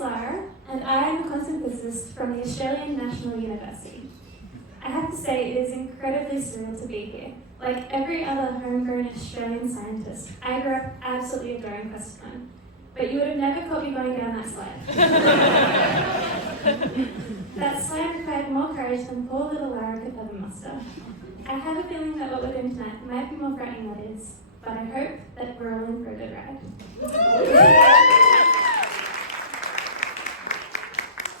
Lara, and I am a quantum physicist from the Australian National University. I have to say, it is incredibly surreal to be here. Like every other homegrown Australian scientist, I grew up absolutely adoring Questacon, but you would have never caught me going down that slide. That slide required more courage than poor little Lara could ever muster. I have a feeling that what we're doing tonight might be more frightening than it is, but I hope that we're all in for a good ride.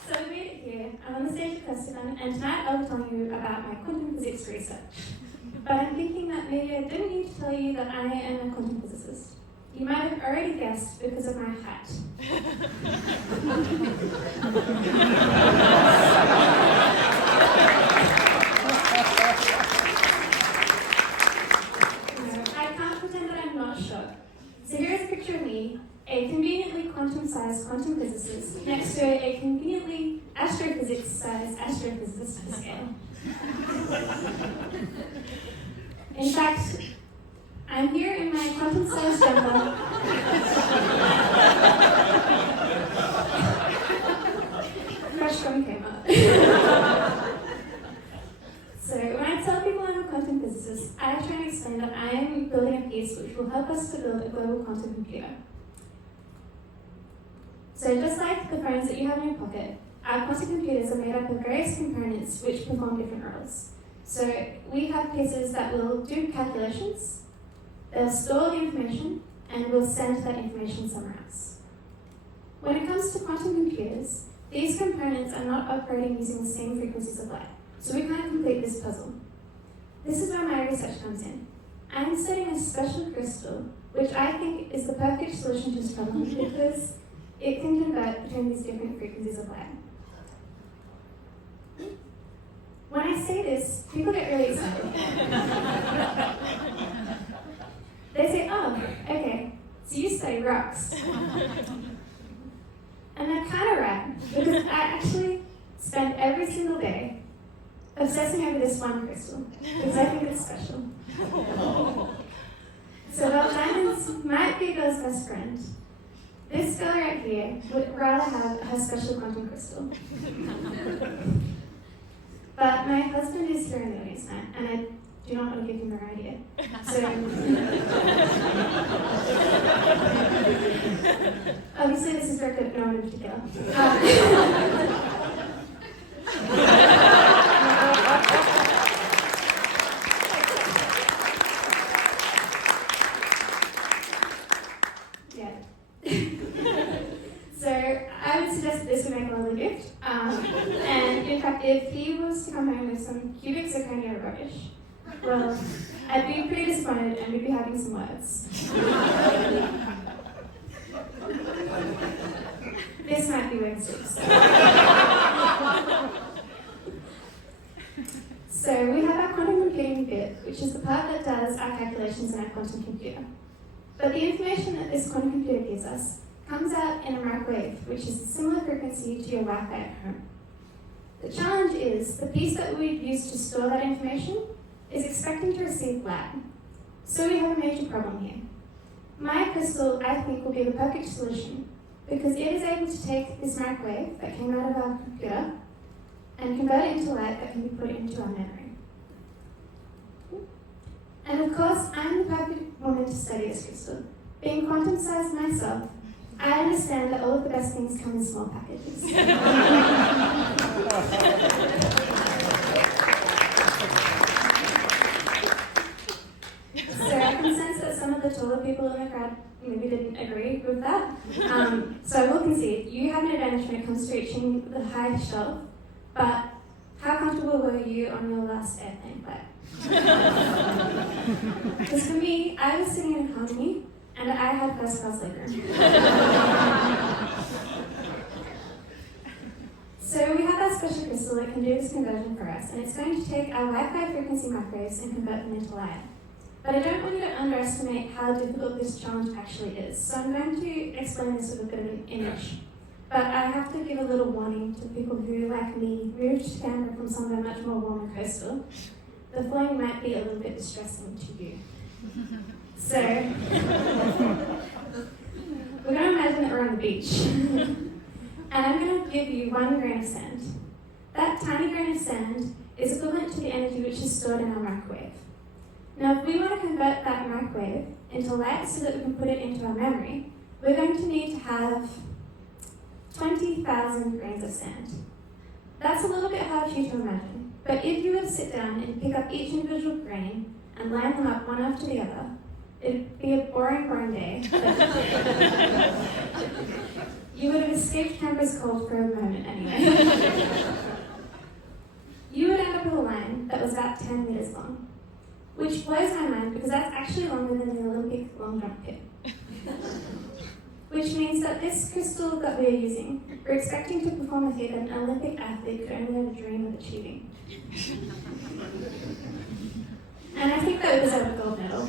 So we made it here. I'm on the stage at Questacon, and tonight I'll be telling you about my quantum physics research. But I'm thinking that maybe I didn't need to tell you that I am a quantum physicist. You might have already guessed because of my hat. I can't pretend that I'm not shocked. So here's a picture of me, a conveniently quantum-sized quantum physicist, next to a conveniently astrophysics-sized astrophysicist to scale. In fact, I'm here in my quantum-sized jumper. Fresh from Kmart. So when I tell people I'm a quantum physicist, I try and explain that I am building a piece which will help us to build a global quantum computer. So just like the phones that you have in your pocket, our quantum computers are made up of various components which perform different roles. So we have pieces that will do calculations, they'll store the information, and will send that information somewhere else. When it comes to quantum computers, these components are not operating using the same frequencies of light, so we can't complete this puzzle. This is where my research comes in. I'm studying a special crystal, which I think is the perfect solution to this problem because it can convert between these different frequencies of light. When I say this, people get really excited. They say, oh, okay, so you study rocks. And they're kind of right, because I actually spend every single day obsessing over this one crystal, because I think it's special. So while diamonds might be a girl's best friend, this girl right here would rather have her special quantum crystal. But my husband is here in the audience tonight, and I do not want to give him the idea. So, obviously this is directed at no one in particular. Yeah. So I would suggest that this would make a lovely gift. And in fact, if he was to come home with some cubic zirconia rubbish, well, I'd be pretty disappointed and we'd be having some words. This might be worth 6. So we have our quantum computing bit, which is the part that does our calculations in our quantum computer. But the information that this quantum computer gives us comes out in a microwave, which is a similar frequency to your Wi-Fi at home. The challenge is, the piece that we've used to store that information is expecting to receive light. So we have a major problem here. My crystal, I think, will be the perfect solution because it is able to take this microwave that came out of our computer and convert it into light that can be put into our memory. And of course, I'm the perfect woman to study this crystal. Being quantum-sized myself, I understand that all of the best things come in small packages. So I can sense that some of the taller people in the crowd maybe didn't agree with that. So I will concede, you have an advantage when it comes to reaching the high shelf, but how comfortable were you on your last airplane flight? Because for me, I was sitting in economy, and I had first class legroom. So we have our special crystal that can do this conversion for us, and it's going to take our Wi-Fi frequency microwaves and convert them into light. But I don't want you to underestimate how difficult this challenge actually is, so I'm going to explain this with a bit of an image. But I have to give a little warning to people who, like me, moved to Canberra from somewhere much more warm and coastal. The flying might be a little bit distressing to you. So, we're going to imagine that we're on the beach. and I'm going to give you 1 grain of sand. That tiny grain of sand is equivalent to the energy which is stored in our microwave. Now, if we want to convert that microwave into light so that we can put it into our memory, we're going to need to have 20,000 grains of sand. That's a little bit hard for you to imagine, but if you were to sit down and pick up each individual grain and line them up one after the other, it'd be a boring day. You would have escaped Canberra's cold for a moment anyway. You would end up with a line that was about 10 meters long, which blows my mind because that's actually longer than the Olympic long jump pit. Which means that this crystal that we are using, we're expecting to perform a feat that an Olympic athlete could only ever dream of achieving. And I think that would deserve a gold medal.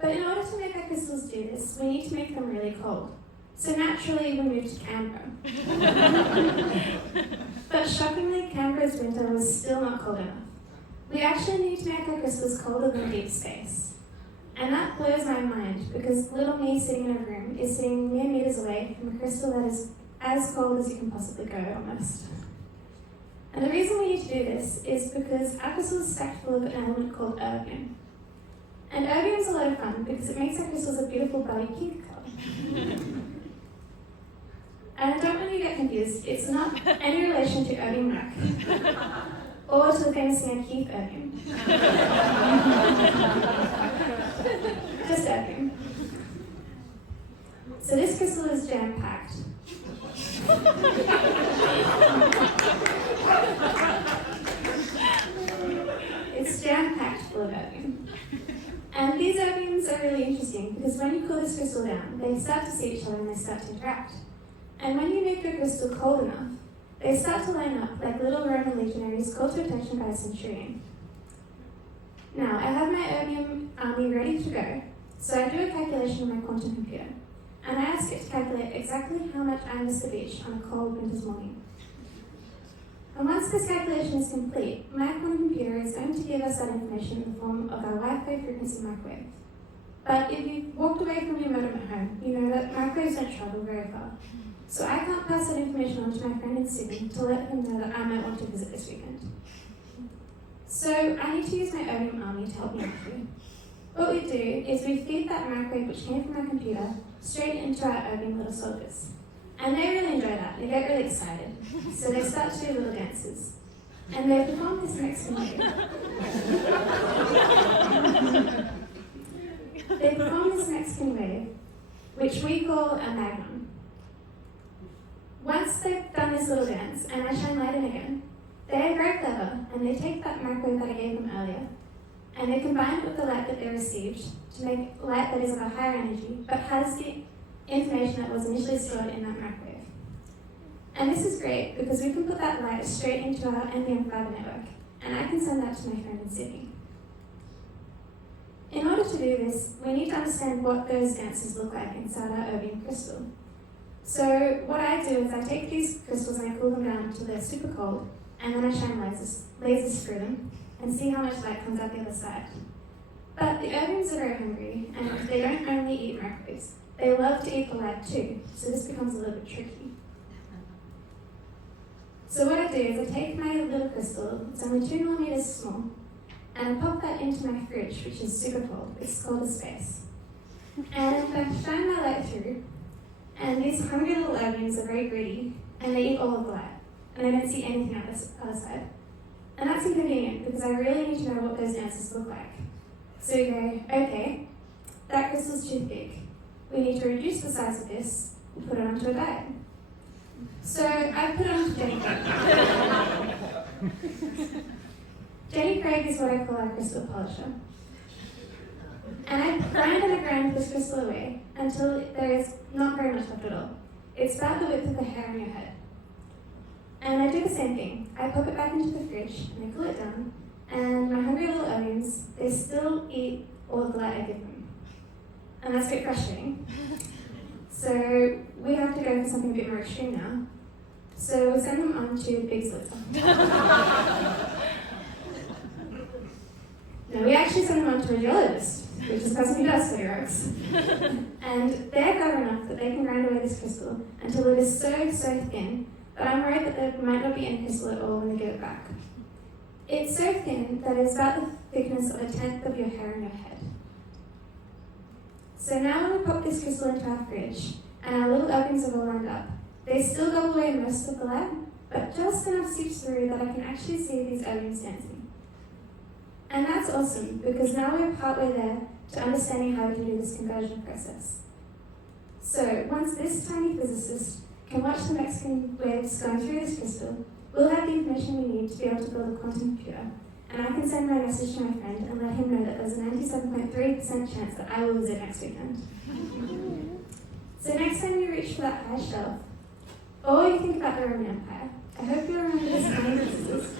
But in order to make our crystals do this, we need to make them really cold. So naturally, we moved to Canberra. But shockingly, Canberra's winter was still not cold enough. We actually need to make our crystals colder than deep space. And that blows my mind because little me sitting in a room is sitting mere meters away from a crystal that is as cold as you can possibly go, almost. And the reason we need to do this is because our crystal is stacked full of an element called erbium. And erbium is a lot of fun because it makes our crystals a beautiful belly pink colour. And don't let me get confused, it's not any relation to erbium rock. Or to the famous singer Keith Urban. Just erbium. So this crystal is jam-packed. It's jam-packed full of erbium. And these erbiums are really interesting because when you cool this crystal down, they start to see each other and they start to interact. And when you make your crystal cold enough, they start to line up like little Roman legionaries called to attention by a centurion. Now, I have my erbium army ready to go, so I do a calculation on my quantum computer, and I ask it to calculate exactly how much I miss the beach on a cold winter's morning. And once this calculation is complete, my quantum computer is going to give us that information in the form of our Wi-Fi frequency microwave. But if you've walked away from your modem at home, you know that microwaves don't travel very far. So I can't pass that information on to my friend in Sydney to let him know that I might want to visit this weekend. So I need to use my erbium army to help me out here. What we do is we feed that microwave which came from my computer straight into our erbium little soldiers. And they really enjoy that, they get really excited. So they start to do little dances. And they perform this Mexican wave. They perform this Mexican wave, which we call a magnum. Once they've done this little dance, and I shine light in again, they are very clever, and they take that microwave that I gave them earlier, and they combine it with the light that they received to make light that is of a higher energy, but has the information that was initially stored in that microwave. And this is great, because we can put that light straight into our NBM fiber network, and I can send that to my friend in Sydney. In order to do this, we need to understand what those dances look like inside our erbium crystal. So what I do is I take these crystals and I cool them down until they're super cold, and then I shine lasers through them and see how much light comes out the other side. But the erbiums are very hungry, and they don't only eat microwaves. They love to eat the light too, so this becomes a little bit tricky. So what I do is I take my little crystal, it's only 2 millimeters small, and I pop that into my fridge, which is super cold. It's cold as space. And I shine my light through, and these hungry little erbiums are very greedy, and they eat all of the light, and I don't see anything on this other side. And that's inconvenient, because I really need to know what those dances look like. So you go, okay, that crystal's too big. We need to reduce the size of this and put it onto a diet. So I put it onto Jenny Craig. Jenny Craig is what I call our crystal polisher. And I grind this crystal away until there is not very much left at all. It's about the width of the hair on your head. And I do the same thing. I pop it back into the fridge and I cool it down, and my hungry little erbiums, they still eat all of the light I give them. And that's a bit frustrating. So we have to go for something a bit more extreme now. So we send them on to Big Slither. No, we actually send them on to a geologist, which is the person who does study rocks. And they're clever enough that they can grind away this crystal until it is so thin that I'm worried that there might not be any crystal at all when they give it back. It's so thin that it's about the thickness of a tenth of your hair on your head. So now when we pop this crystal into our fridge, and our little ovens are all lined up, they still gobble away most of the light, but just enough seeps through that I can actually see these ovens dancing. And that's awesome, because now we're partway there to understanding how we can do this conversion process. So once this tiny physicist can watch the Mexican waves going through this crystal, we'll have the information we need to be able to build a quantum computer. And I can send my message to my friend and let him know that there's a 97.3% chance that I will visit next weekend. So next time you reach for that high shelf, or you think about the Roman Empire, I hope you remember this tiny physicist.